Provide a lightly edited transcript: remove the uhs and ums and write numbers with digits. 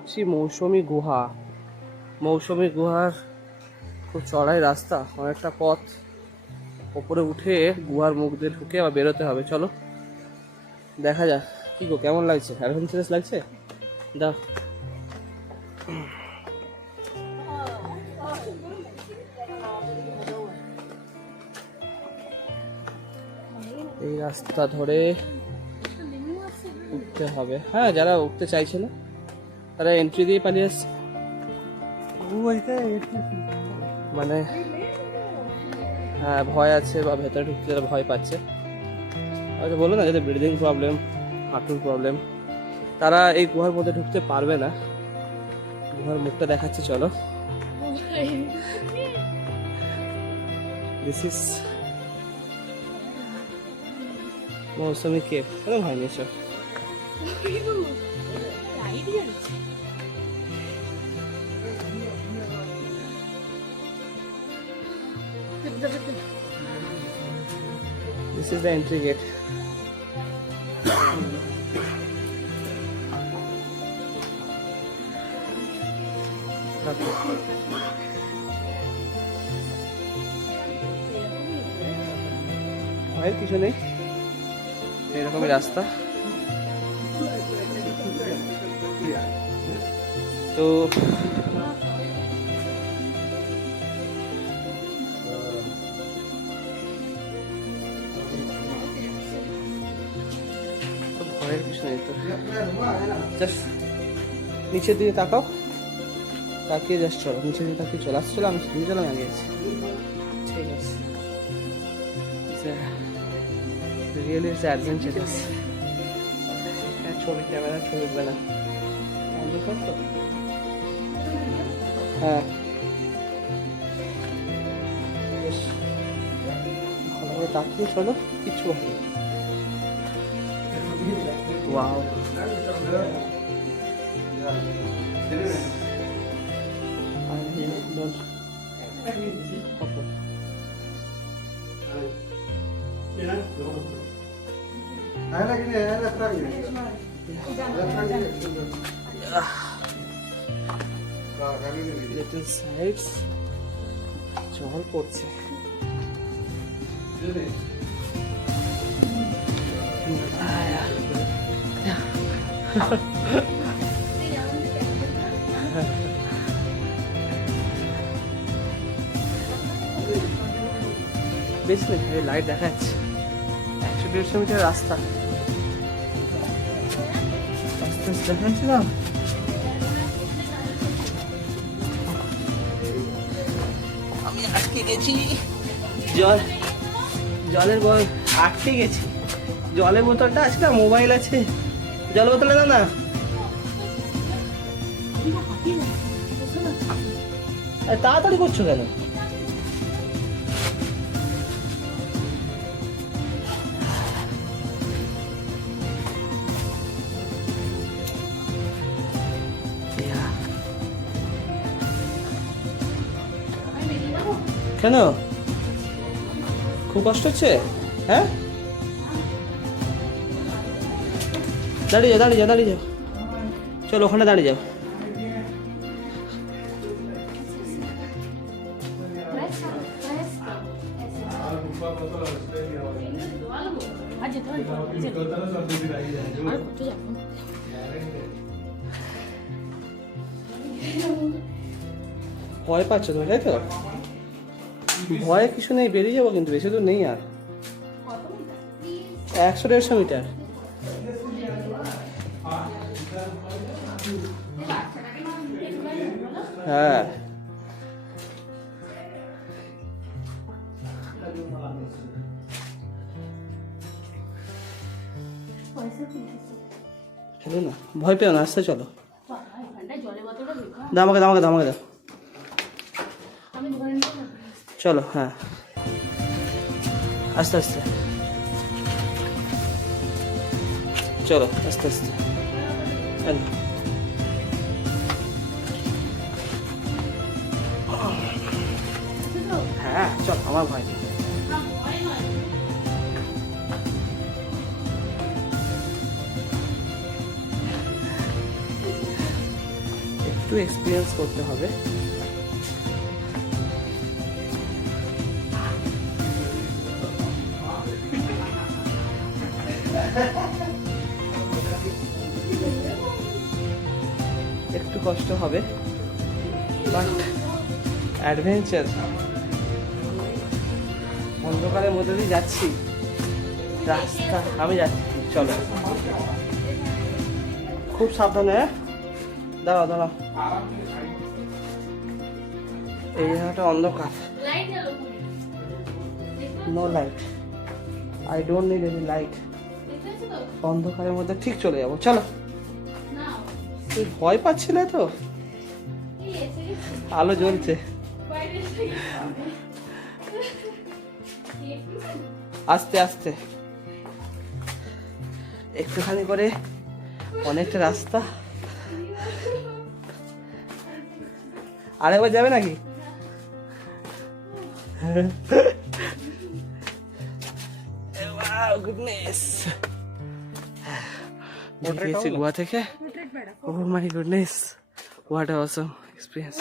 করছি মৌসুমী গুহা। মৌসুমী গুহার খুব চড়াই রাস্তা, অনেকটা পথ ওপরে উঠে গুহার মুখ দিয়ে ঢুকে আবার বেরোতে হবে। চলো দেখা যাক। কি গো, কেমন লাগছে? অ্যাডভেঞ্চারাস লাগছে? দাও। এই রাস্তা ধরে উঠতে হবে। হ্যাঁ, যারা উঠতে চাইছে না তারা এন্ট্রি দিয়ে পালিয়ে আসছে। মানে হ্যাঁ, ভয় আছে বা ভেতরে ঢুকতে যারা ভয় পাচ্ছে, হয়তো বলো না যাদের ব্রিদিং প্রবলেম, হাঁটুর প্রবলেম, তারা এই গুহার মধ্যে ঢুকতে পারবে না। গুহার মুখটা দেখাচ্ছি, চলো। This is Mawsmai cave. কেন হয়নি এসব? This is the entry gate. ভয়ের কিছু নেই, এরকমই রাস্তা। তো ভয়ের কিছু নেই। তো জাস্ট নিচের দিকে তাকাও, তাকিয়ে জাস্ট চলো, নিচের দিকে তাকিয়ে চলে আসছে। চলো, আমি শুনে চলো, আগে আছি। ঠিক আছে, রিয়েলি ইটস অ্যাডভেঞ্চারাস। ছবি ক্যামেরা ছবি উঠবে না, তো হ্যাঁ ভালোভাবে তাকিয়ে চলো, কিচ্ছু হবে। ওয়াও, লিটল সাইডস জল পড়ছে। বেশ নেই, লাইট দেখা যাচ্ছে। 100-150 মিটার রাস্তা, দেখাচ্ছিলাম। আমি আটকে গেছি, জলের আটকে গেছি। জলের বোতলটা আছে না, মোবাইল আছে, জলের বোতলে দাও না। তাড়াতাড়ি করছো কেন? কেন, খুব কষ্ট হচ্ছে? হ্যাঁ, দাঁড়িয়ে যাও, দাঁড়িয়ে যাও, দাঁড়িয়ে যাও। চলো, ওখানে দাঁড়িয়ে যাও। ভয় পাচ্ছ তুমি, তাই তো? ভয়ে কিছু নেই, বেরিয়ে যাবো, কিন্তু বেশি দূর নেই আর। 100-150 মিটার। হ্যাঁ, চলো না, ভয় পেও না, আসতে চলো। দাও আমাকে, দাও আমাকে, দাও আমাকে, দাও। চলো, হ্যাঁ, আস্তে আস্তে চলো, আস্তে আস্তে। হ্যাঁ চল, আমার ভয় নেই। এক্সপিরিয়েন্স করতে হবে। একটু কষ্ট হবে, বাট অ্যাডভেঞ্চার। অন্ধকারের মধ্যে দিয়ে যাচ্ছি, রাস্তা আমি যাচ্ছি, চলো খুব সাবধানে। দাঁড়াও দাঁড়াও, এই জায়গাটা অন্ধকার, no light, I don't need any light. অন্ধকারের মধ্যে ঠিক চলে যাবো, চলো। তুই ভয় পাচ্ছিলে তো? আলো জ্বলছে, আস্তে আস্তে একটুখানি করে, অনেকটা রাস্তা। আরেকবার যাবে নাকি? গুডনেস, গোয়া থেকে। Oh my goodness, what an awesome experience.